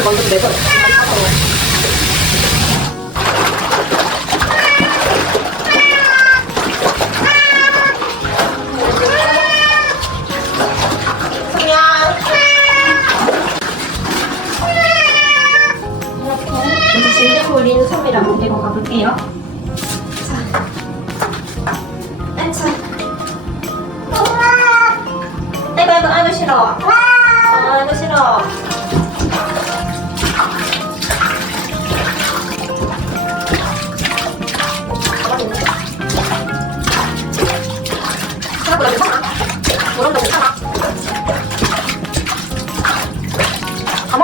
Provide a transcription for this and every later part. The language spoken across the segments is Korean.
이제 진짜 돌리는 섬이랑 데리고 가볼게요. 자, 자. 아이고 아이고 아이고 싫어. 아이고 싫어.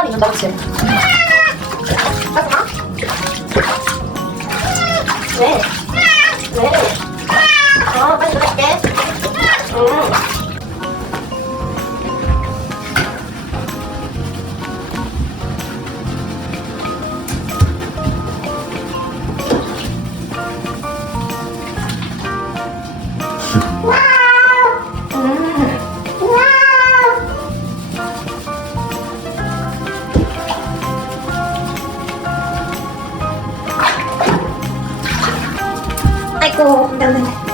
가만히 있는다 그치? 하지 哦，两位。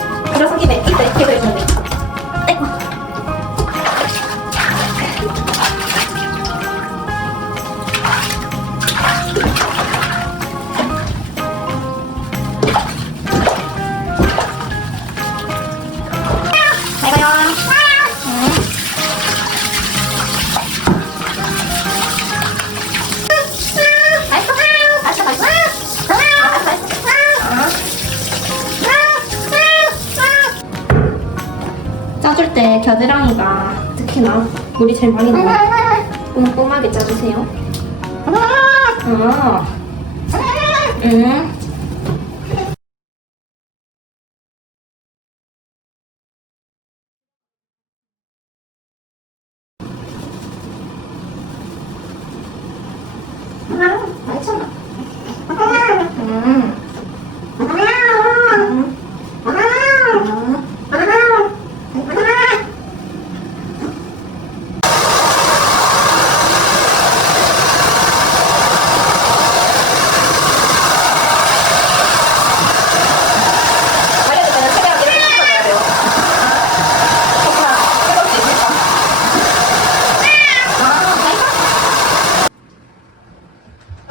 짜줄 때 겨드랑이가 특히나 물이 제일 많이 나와. 꼼꼼하게 짜주세요. 어. 응. 아, 괜찮아.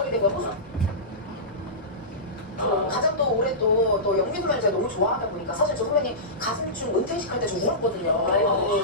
하게 된 거고 또 가장 또 올해 또, 또 영미군만 제가 너무 좋아하다 보니까 사실 저 선배님 가슴춤 은퇴식 할 때 좀 울었거든요. 아이고.